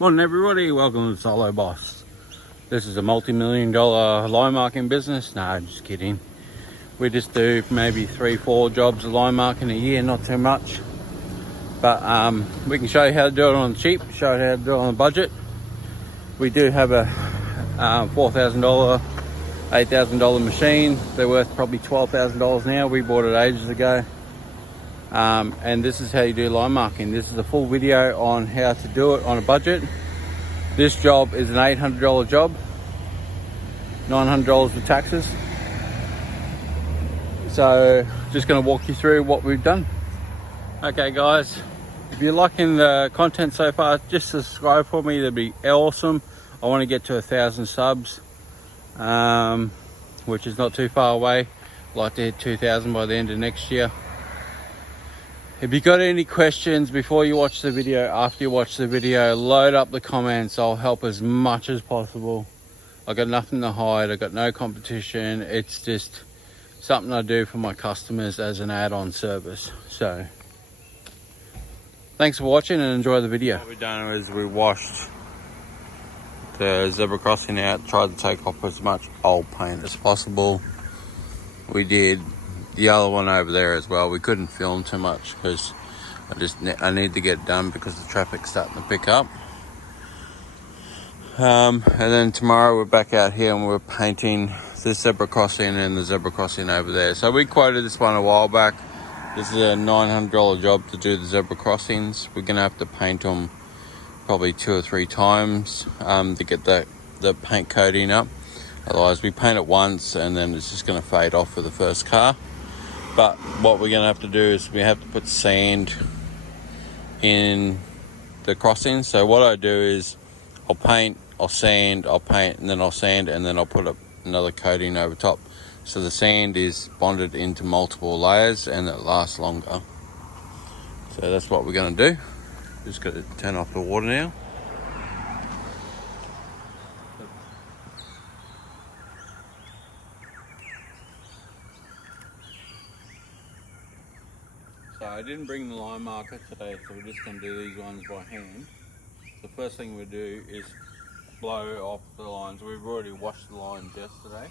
Morning everybody, welcome to the Solo Boss. This is a multi-million-dollar line marking business. No, just kidding. We just do maybe 3-4 jobs of line marking a year, not too much. But we can show you how to do it on the cheap, show you how to do it on a budget. We do have a $4,000, $8,000 machine. They're worth probably $12,000 now. We bought it ages ago. And this is how you do line marking. This is a full video on how to do it on a budget. This job is an $800 job, $900 with taxes. So just going to walk you through what we've done. Okay guys, if you're liking the content so far, just subscribe for me, that'd be awesome. I want to get to 1,000 subs, which is not too far away. I'd like to hit 2,000 by the end of next year. If you got any questions before you watch the video, after you watch the video, load up the comments. I'll help as much as possible. I got nothing to hide. I got no competition. It's just something I do for my customers as an add-on service. So thanks for watching and enjoy the video. What we've done is we washed the zebra crossing out, tried to take off as much old paint as possible. We did the other one over there as well. We couldn't film too much because I need to get it done because the traffic's starting to pick up. And then tomorrow we're back out here and we're painting the zebra crossing and the zebra crossing over there. So we quoted this one a while back. This is a $900 job to do the zebra crossings. We're gonna have to paint them probably 2 or 3 times to get the paint coating up. Otherwise we paint it once and then it's just gonna fade off for the first car. But what we're gonna have to do is we have to put sand in the crossing. So what I do is I'll paint, I'll sand, I'll paint, and then I'll sand, and then I'll put up another coating over top. So the sand is bonded into multiple layers and it lasts longer. So that's what we're gonna do. Just gotta turn off the water now. So I didn't bring the line marker today, so we're just going to do these ones by hand. The first thing we do is blow off the lines. We've already washed the lines yesterday.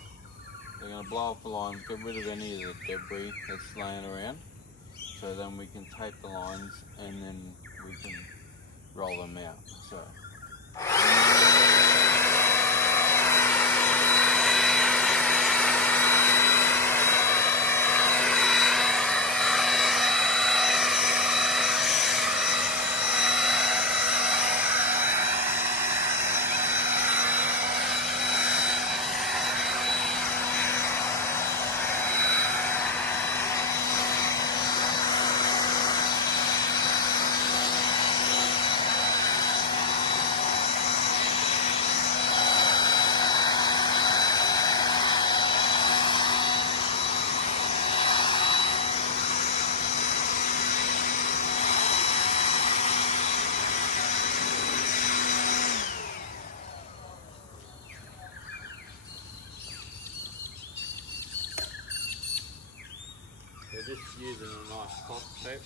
We're going to blow off the lines, get rid of any of the debris that's laying around. So then we can tape the lines and then we can roll them out. So. They're just using a nice cloth tape.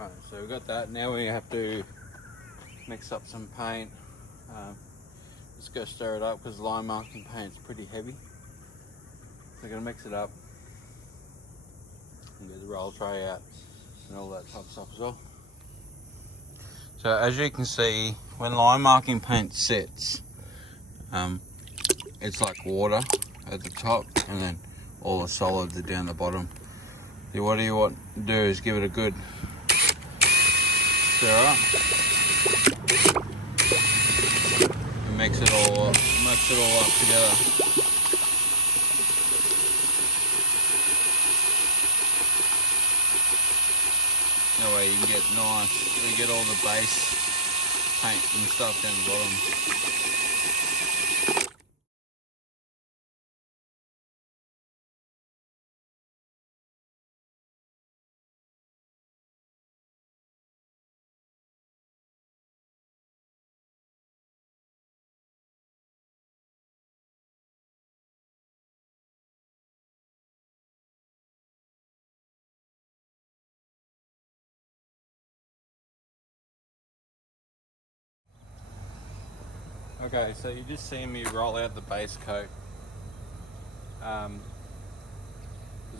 Alright, so we've got that. Now we have to mix up some paint. Just go stir it up because line marking paint's pretty heavy. So we're going to mix it up and get the roll tray out and all that type of stuff as well. So as you can see, when line marking paint sets, it's like water at the top and then all the solids are down the bottom. So what you want to do is give it a good stir up and mix it all up together. That way you can get you get all the base paint and stuff down the bottom. Okay, so you just see me roll out the base coat. Because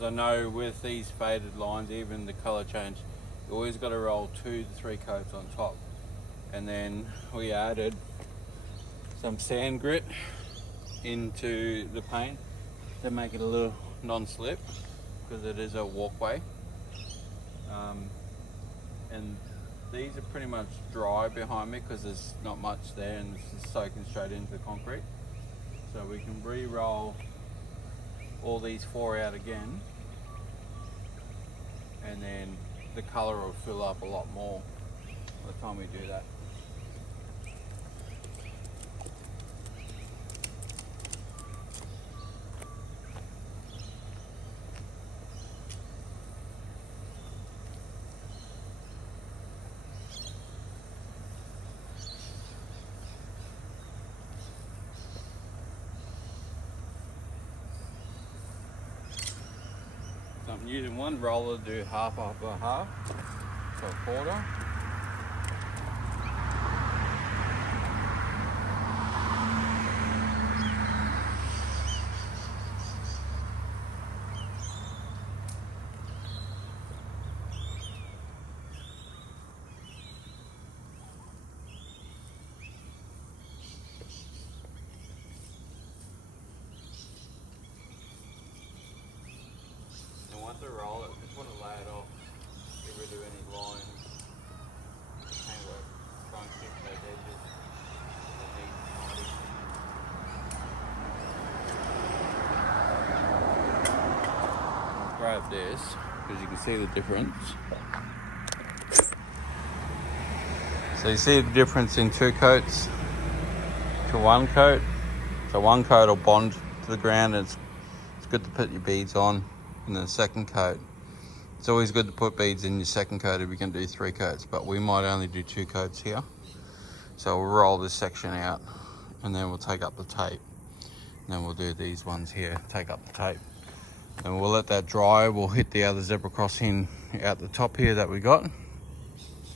I know with these faded lines, even the colour change, you always got to roll 2 to 3 coats on top. And then we added some sand grit into the paint to make it a little non-slip because it is a walkway. And these are pretty much dry behind me because there's not much there and it's just soaking straight into the concrete. So we can re-roll all these 4 out again, and then the colour will fill up a lot more by the time we do that. So I'm using one roller to do half of a half, so a quarter. Once I roll it, I just want to lay it off, get rid of any lines, paintwork, try and keep those edges neat and tidy. I'll grab this because you can see the difference. So you see the difference in 2 coats to 1 coat. So 1 coat will bond to the ground and it's good to put your beads on. And then the second coat, it's always good to put beads in your second coat if you can do 3 coats, but we might only do 2 coats here. So we'll roll this section out and then we'll take up the tape. And then we'll do these ones here, take up the tape. And we'll let that dry. We'll hit the other zebra crossing out the top here that we got.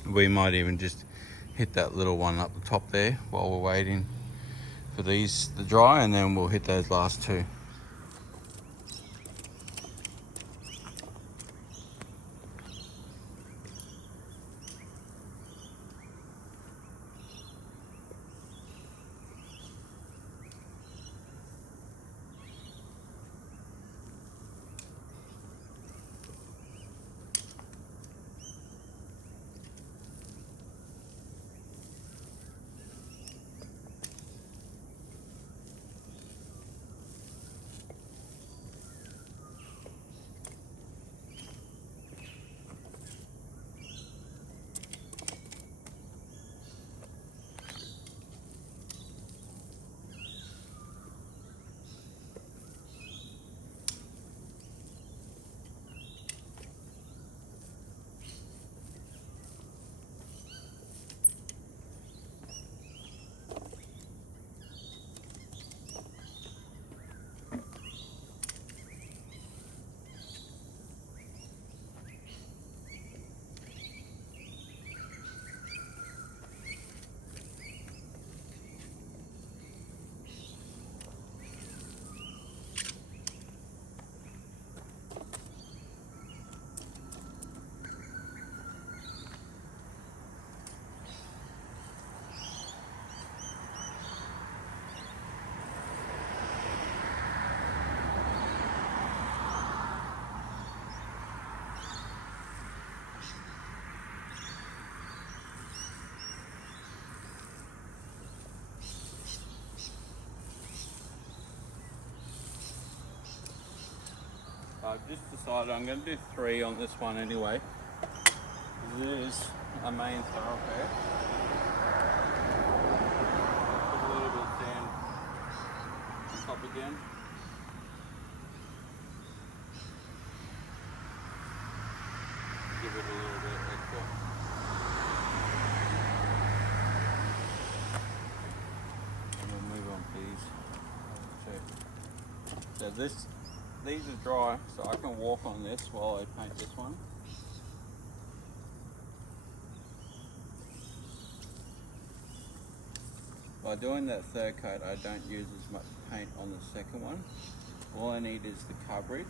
We might even just hit that little one up the top there while we're waiting for these to dry, and then we'll hit those last 2. I've just decided I'm going to do 3 on this one anyway. It is a main thoroughfare. Put a little bit of sand on top again. Give it a little bit extra. And we'll move on to these. So these are dry, so I can walk on this while I paint this one. By doing that third coat, I don't use as much paint on the second one. All I need is the coverage.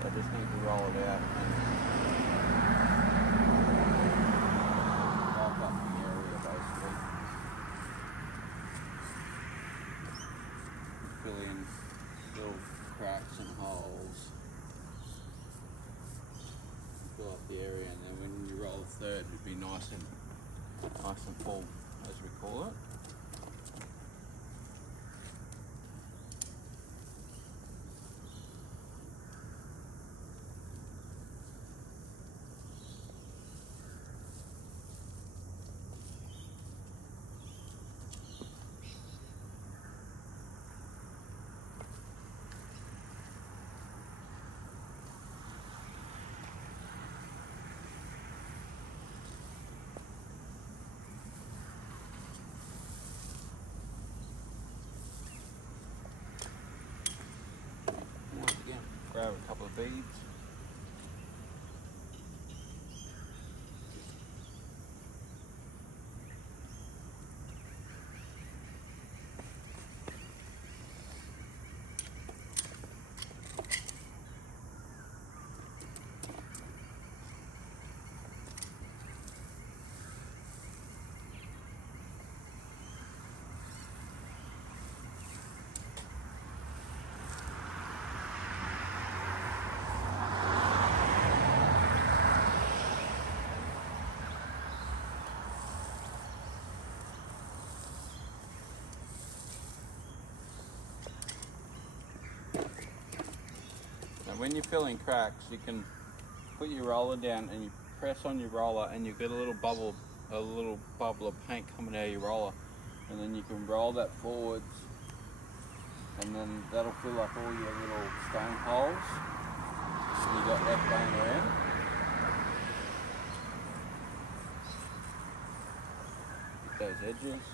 I just need to roll it out and mark up the area basically. Fill in little cracks and holes. Fill up the area, and then when you roll the third, it'd be nice and full, as we call it. Once again, grab a couple of beads. When you're filling cracks, you can put your roller down and you press on your roller, and you get a little bubble of paint coming out of your roller, and then you can roll that forwards, and then that'll fill up all your little stone holes you got left laying around. Those edges.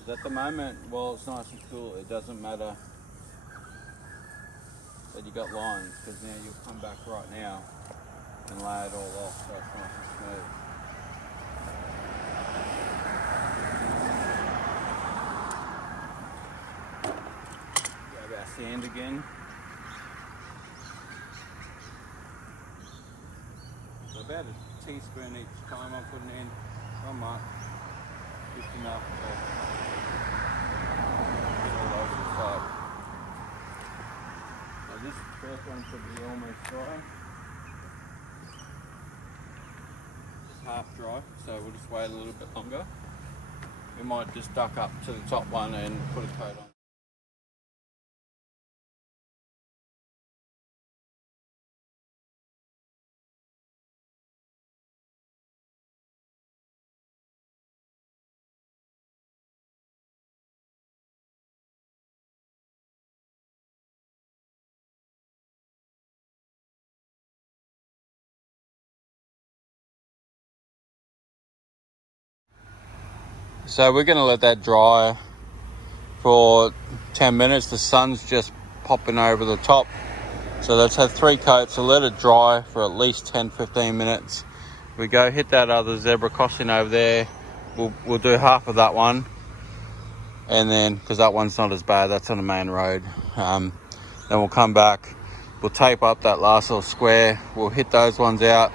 Because at the moment, while it's nice and cool, it doesn't matter that you got lines, because now you'll come back right now and lay it all off so it's nice and smooth. Grab our sand again. So about a teaspoon each time I'm putting in, not much, just enough to get all over the side. This first one should be almost dry. It's half dry, so we'll just wait a little bit longer. We might just duck up to the top one and put a coat on. So we're going to let that dry for 10 minutes. The sun's just popping over the top. So let's have 3 coats. So let it dry for at least 10-15 minutes. We go hit that other zebra crossing over there. We'll do half of that one. And then, because that one's not as bad, that's on the main road. Then we'll come back. We'll tape up that last little square. We'll hit those ones out.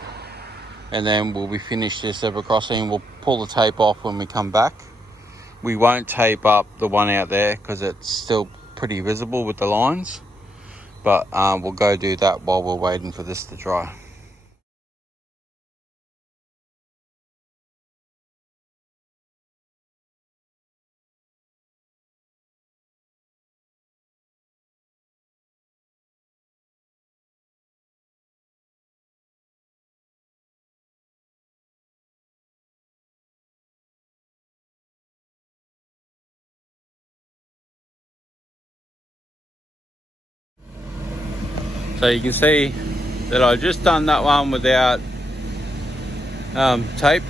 And then we'll be finished this zebra crossing. We'll pull the tape off when we come back. We won't tape up the one out there because it's still pretty visible with the lines. But we'll go do that while we're waiting for this to dry. So you can see that I just done that one without tape.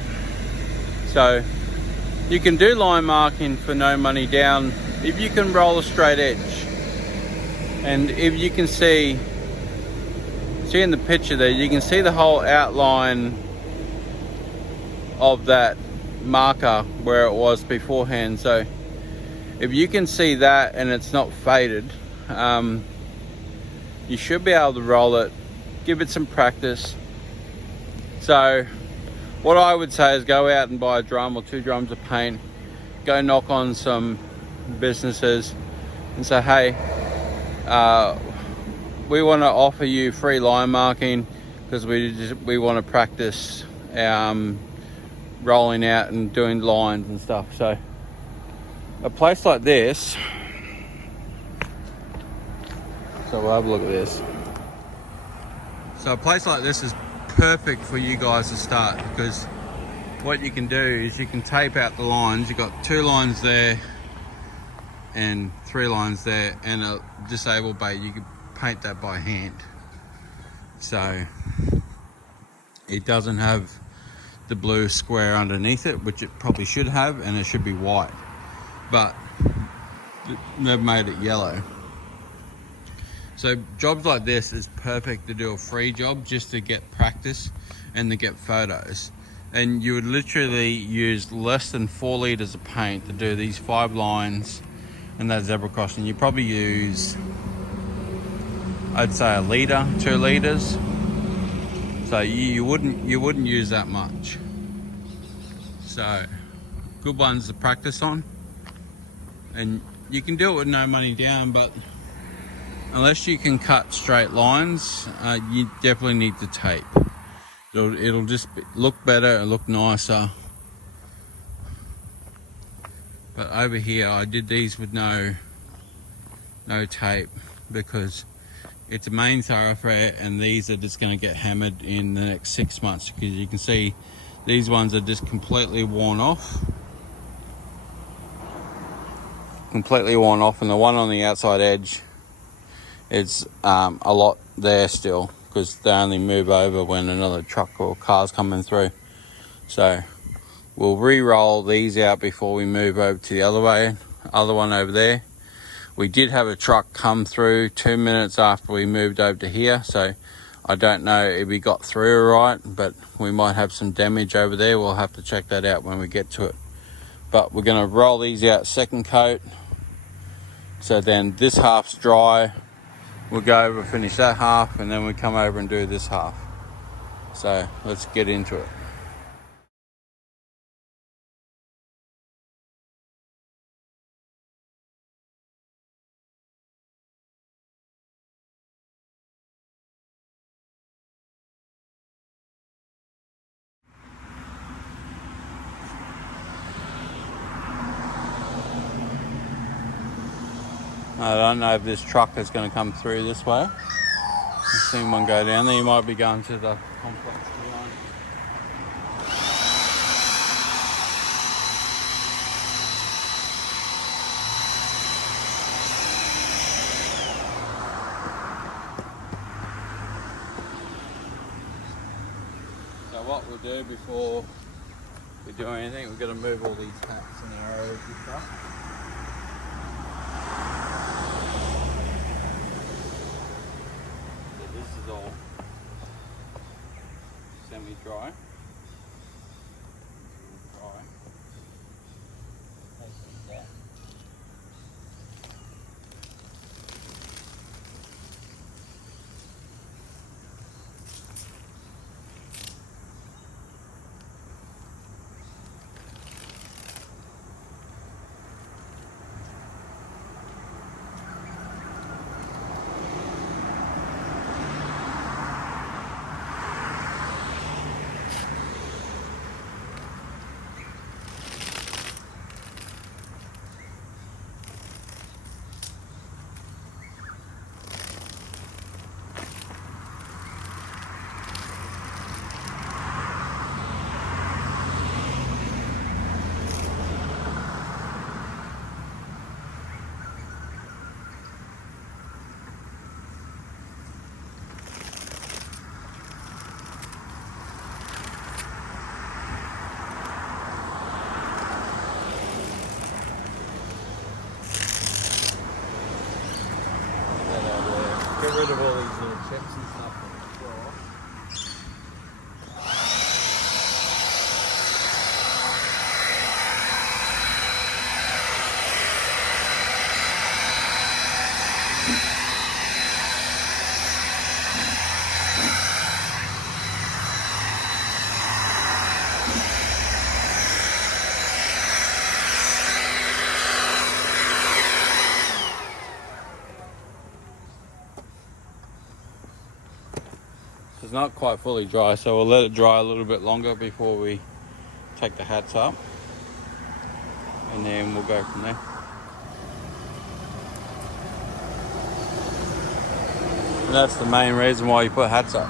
So you can do line marking for no money down if you can roll a straight edge. And if you can see in the picture there, you can see the whole outline of that marker where it was beforehand. So if you can see that and it's not faded, you should be able to roll it. Give it some practice. So what I would say is go out and buy a drum or 2 drums of paint, go knock on some businesses and say, hey, we want to offer you free line marking because we want to practice rolling out and doing lines and stuff. So a place like this, so we'll have a look at this. So a place like this is perfect for you guys to start, because what you can do is you can tape out the lines. You've got 2 lines there and 3 lines there and a disabled bay. You can paint that by hand. So it doesn't have the blue square underneath it, which it probably should have, and it should be white, but they've made it yellow. So jobs like this is perfect to do a free job, just to get practice and to get photos. And you would literally use less than 4 litres of paint to do these 5 lines and that zebra crossing. You probably use, I'd say, 1 litre, 2 litres. So you wouldn't use that much. So good ones to practice on, and you can do it with no money down, but unless you can cut straight lines, you definitely need the tape. It'll just look better and look nicer. But over here I did these with no tape, because it's a main thoroughfare and these are just going to get hammered in the next 6 months, because you can see these ones are just completely worn off. And the one on the outside edge, it's a lot there still, because they only move over when another truck or car's coming through. So we'll re-roll these out before we move over to the other one over there. We did have a truck come through 2 minutes after we moved over to here, so I don't know if we got through all right, but we might have some damage over there. We'll have to check that out when we get to it. But we're going to roll these out second coat, so then this half's dry. We'll go over and finish that half, and then we come over and do this half. So let's get into it. I don't know if this truck is going to come through this way. I've seen one go down there. You might be going to the complex behind. So what we'll do before we do anything, we've got to move all these hats and arrows and stuff. This is all semi-dry. rid of all these little chips and stuff on the floor. It's not quite fully dry, so we'll let it dry a little bit longer before we take the hats up, and then we'll go from there. And that's the main reason why you put hats up.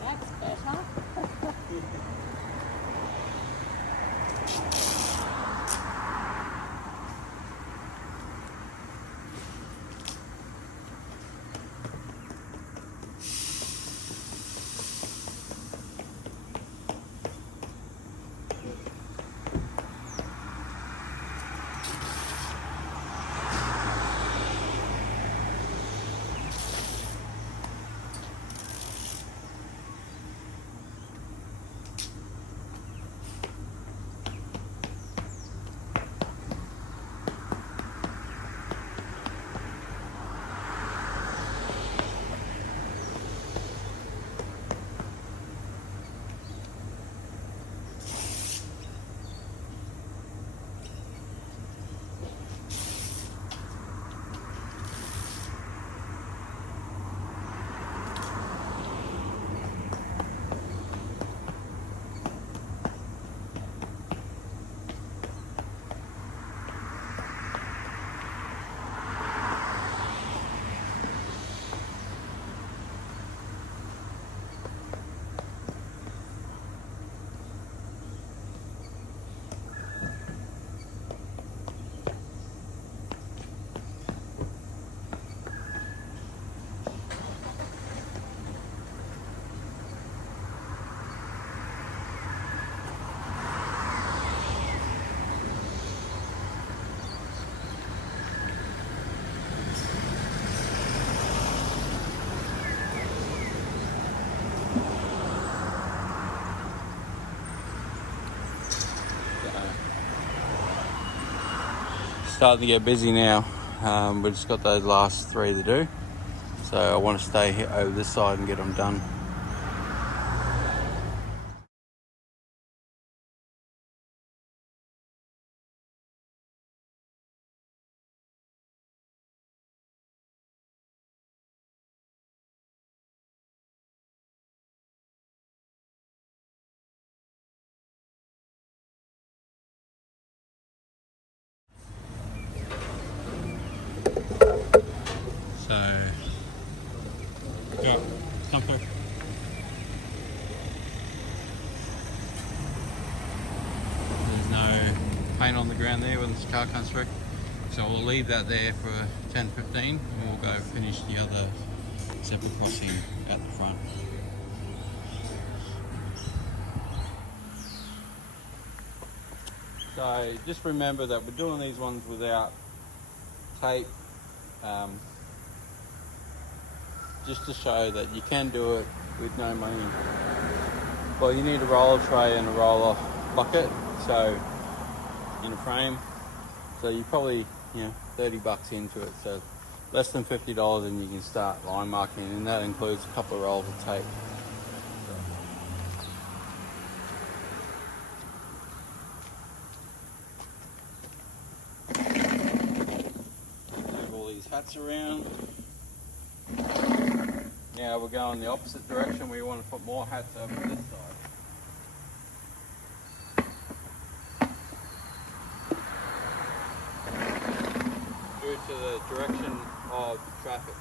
That's better. Starting to get busy now. We've just got those last 3 to do, so I want to stay here over this side and get them done. So, go, come through. There's no paint on the ground there when this car comes through, so we'll leave that there for 10:15, and we'll go finish the other zebra crossing at the front. So just remember that we're doing these ones without tape, just to show that you can do it with no money. Well, you need a roller tray and a roller bucket, so in a frame. So you probably, $30 into it, so less than $50, and you can start line marking, and that includes a couple of rolls of tape. Move all these hats around. Now we're going the opposite direction. We want to put more hats over this side. Due to the direction of traffic.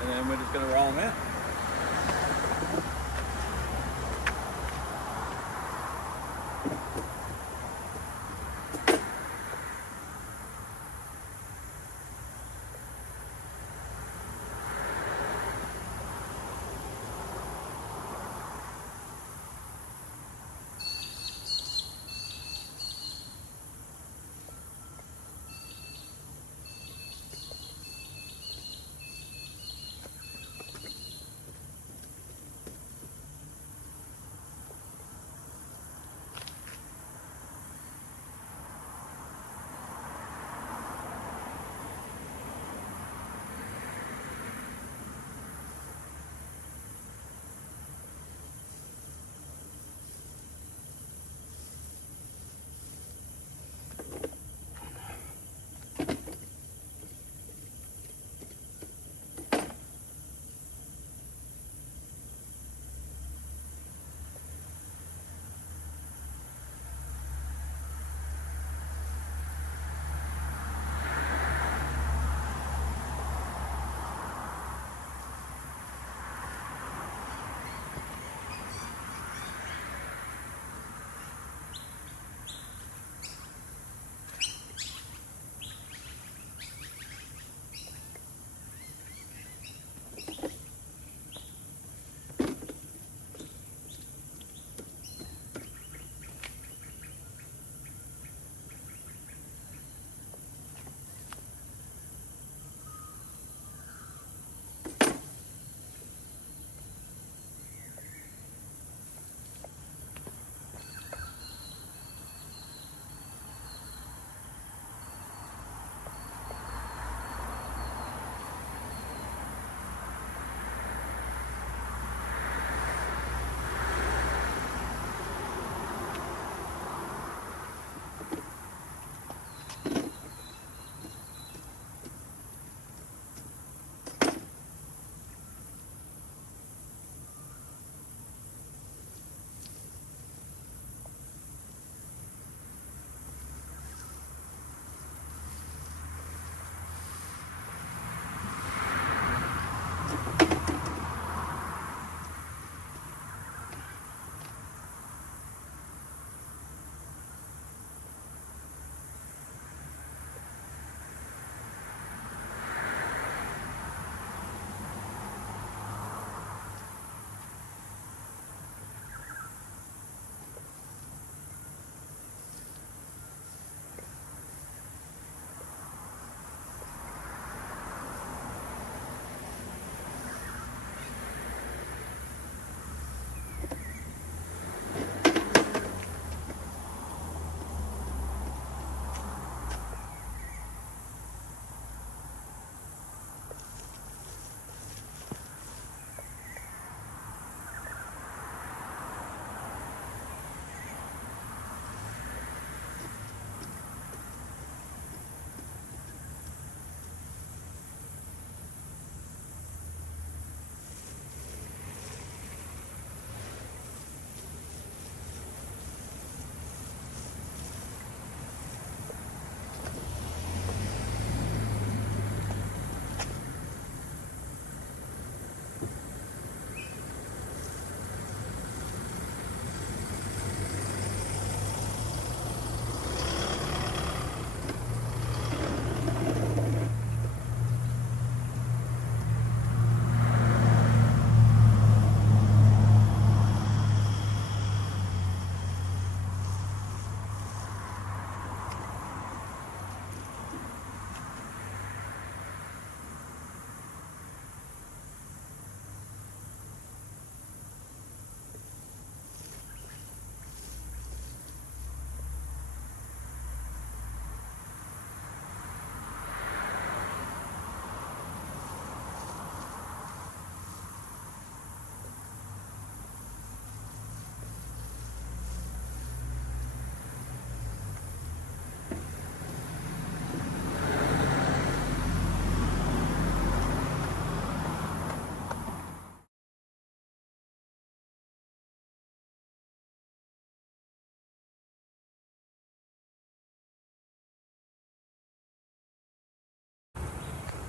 And then we're just going to roll them out.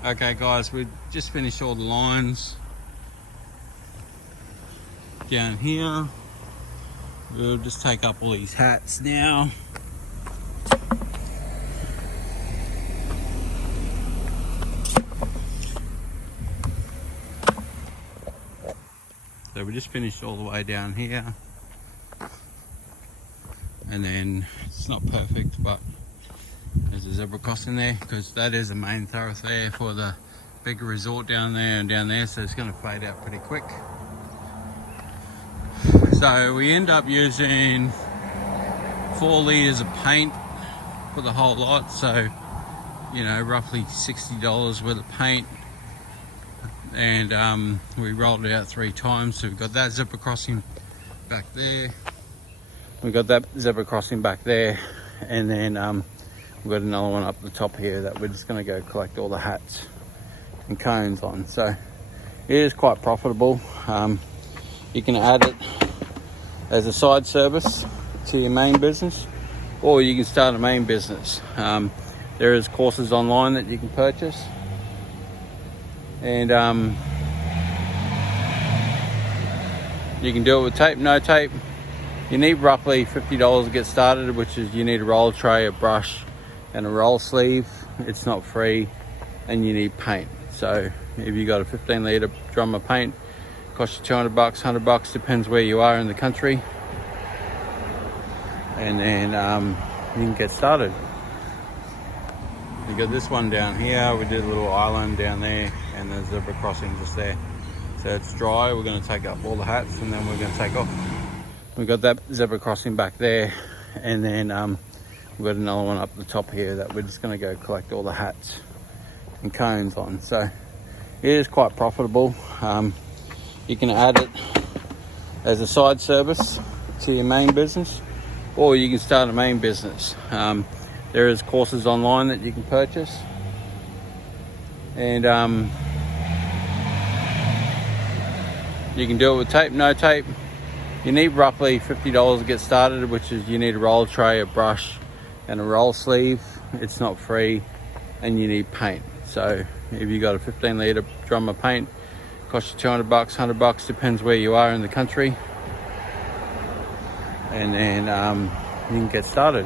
Okay guys, we just finished all the lines down here. We'll just take up all these hats now. So we just finished all the way down here. And then it's not perfect, but there's a zebra crossing there because that is the main thoroughfare for the bigger resort down there and down there, so it's going to fade out pretty quick. So we end up using 4 litres of paint for the whole lot, so you know, roughly $60 worth of paint. And we rolled it out 3 times, so we've got that zebra crossing back there. We've got that zebra crossing back there, and then we've got another one up the top here that we're just going to go collect all the hats and cones on. So it is quite profitable. You can add it as a side service to your main business, or you can start a main business. There is courses online that you can purchase, and you can do it with tape, no tape. You need roughly $50 to get started, which is you need a roll tray, a brush, and a roll sleeve. It's not free, and you need paint. So if you got a 15 litre drum of paint, costs you $200, $100, depends where you are in the country. And then you can get started. You got this one down here. We did a little island down there, and there's a zebra crossing just there. So it's dry. We're going to take up all the hats, and then we're going to take off. We've got that zebra crossing back there, and then we've got another one up the top here that we're just going to go collect all the hats and cones on. So it is quite profitable. You can add it as a side service to your main business, or you can start a main business. There is courses online that you can purchase, and you can do it with tape, no tape. You need roughly $50 to get started, which is you need a roll tray, a brush, and a roll sleeve. It's not free, and you need paint. So if you got a 15 litre drum of paint, costs you $200, $100, depends where you are in the country. And then you can get started.